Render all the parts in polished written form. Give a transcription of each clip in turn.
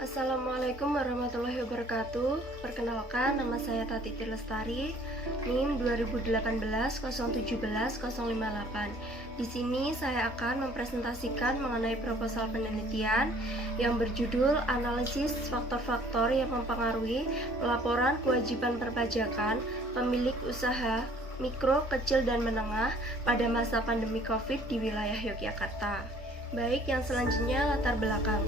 Assalamualaikum warahmatullahi wabarakatuh. Perkenalkan, nama saya Tatiti Lestari, NIM 2018-017-058. Di sini saya akan mempresentasikan mengenai proposal penelitian yang berjudul Analisis Faktor-faktor yang mempengaruhi pelaporan kewajiban perpajakan pemilik usaha mikro, kecil, dan menengah pada masa pandemi COVID di wilayah Yogyakarta. Baik, yang selanjutnya latar belakang.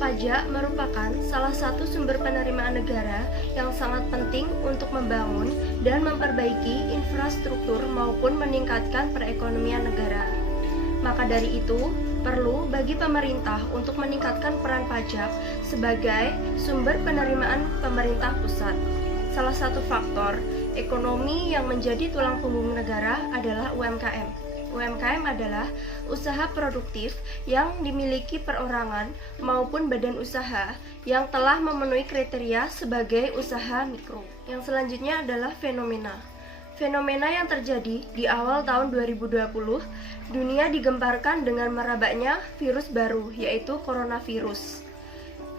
Pajak merupakan salah satu sumber penerimaan negara yang sangat penting untuk membangun dan memperbaiki infrastruktur maupun meningkatkan perekonomian negara. Maka dari itu, perlu bagi pemerintah untuk meningkatkan peran pajak sebagai sumber penerimaan pemerintah pusat. Salah satu faktor ekonomi yang menjadi tulang punggung negara adalah UMKM. UMKM adalah usaha produktif yang dimiliki perorangan maupun badan usaha yang telah memenuhi kriteria sebagai usaha mikro. Yang selanjutnya adalah fenomena. Fenomena yang terjadi di awal tahun 2020, dunia digemparkan dengan merebaknya virus baru, yaitu coronavirus.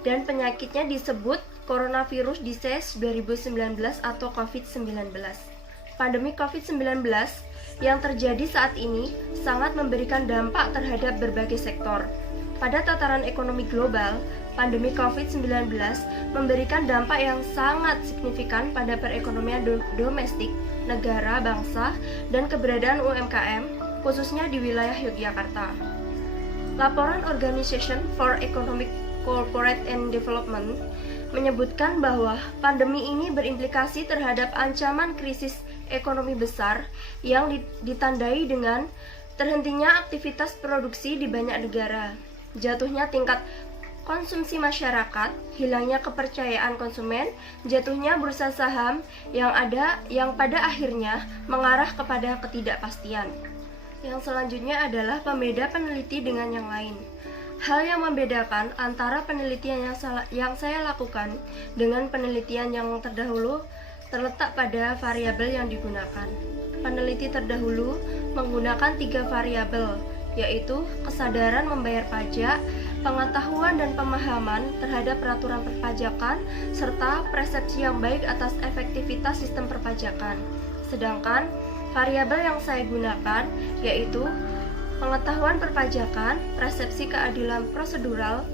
Dan penyakitnya disebut coronavirus disease 2019 atau COVID-19. Pandemi COVID-19 yang terjadi saat ini sangat memberikan dampak terhadap berbagai sektor. Pada tataran ekonomi global, pandemi COVID-19 memberikan dampak yang sangat signifikan pada perekonomian domestik, negara, bangsa, dan keberadaan UMKM, khususnya di wilayah Yogyakarta. Laporan Organization for Economic Cooperation and Development menyebutkan bahwa pandemi ini berimplikasi terhadap ancaman krisis ekonomi besar yang ditandai dengan terhentinya aktivitas produksi di banyak negara, jatuhnya tingkat konsumsi masyarakat, hilangnya kepercayaan konsumen, jatuhnya bursa saham yang pada akhirnya mengarah kepada ketidakpastian. Yang selanjutnya adalah pembeda peneliti dengan yang lain. Hal yang membedakan antara penelitian yang saya lakukan dengan penelitian yang terdahulu terletak pada variabel yang digunakan. Peneliti terdahulu menggunakan 3 variabel, yaitu kesadaran membayar pajak, pengetahuan dan pemahaman terhadap peraturan perpajakan, serta persepsi yang baik atas efektivitas sistem perpajakan. Sedangkan variabel yang saya gunakan yaitu pengetahuan perpajakan, persepsi keadilan prosedural,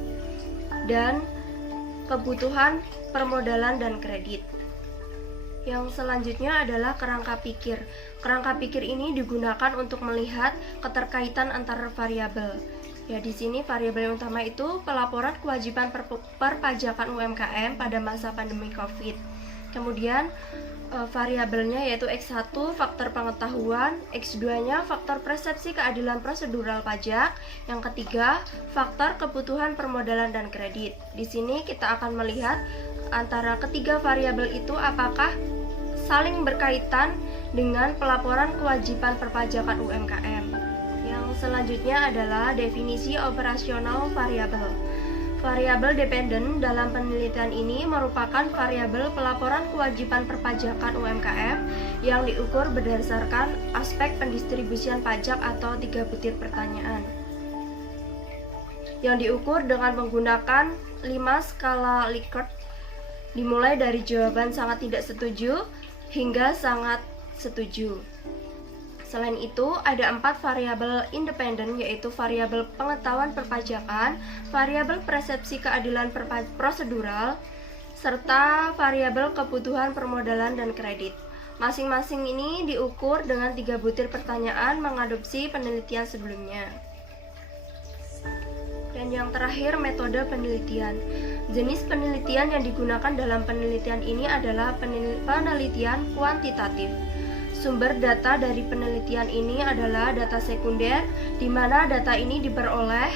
dan kebutuhan permodalan dan kredit. Yang selanjutnya adalah kerangka pikir. Kerangka pikir ini digunakan untuk melihat keterkaitan antar variabel. Ya, di sini variabel yang utama itu pelaporan kewajiban perpajakan UMKM pada masa pandemi COVID. Kemudian variabelnya yaitu X1 faktor pengetahuan, X2-nya faktor persepsi keadilan prosedural pajak, yang ketiga faktor kebutuhan permodalan dan kredit. Di sini kita akan melihat antara ketiga variabel itu apakah saling berkaitan dengan pelaporan kewajiban perpajakan UMKM. Yang selanjutnya adalah definisi operasional variabel. Variabel dependen dalam penelitian ini merupakan variabel pelaporan kewajiban perpajakan UMKM yang diukur berdasarkan aspek pendistribusian pajak atau 3 butir pertanyaan. Yang diukur dengan menggunakan 5 skala Likert, dimulai dari jawaban sangat tidak setuju hingga sangat setuju. Selain itu, ada 4 variabel independen, yaitu variabel pengetahuan perpajakan, variabel persepsi keadilan prosedural, serta variabel kebutuhan permodalan dan kredit. Masing-masing ini diukur dengan 3 butir pertanyaan mengadopsi penelitian sebelumnya. Dan yang terakhir, metode penelitian. Jenis penelitian yang digunakan dalam penelitian ini adalah penelitian kuantitatif. Sumber data dari penelitian ini adalah data sekunder, di mana data ini diperoleh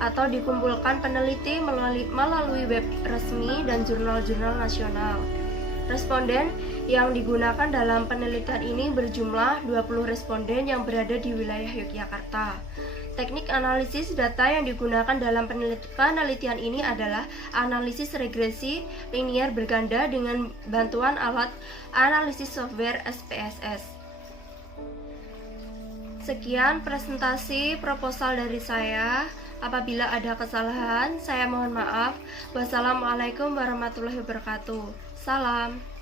atau dikumpulkan peneliti melalui web resmi dan jurnal-jurnal nasional. Responden yang digunakan dalam penelitian ini berjumlah 20 responden yang berada di wilayah Yogyakarta. Teknik analisis data yang digunakan dalam penelitian ini adalah analisis regresi linier berganda dengan bantuan alat analisis software SPSS. Sekian presentasi proposal dari saya. Apabila ada kesalahan, saya mohon maaf. Wassalamualaikum warahmatullahi wabarakatuh. Salam.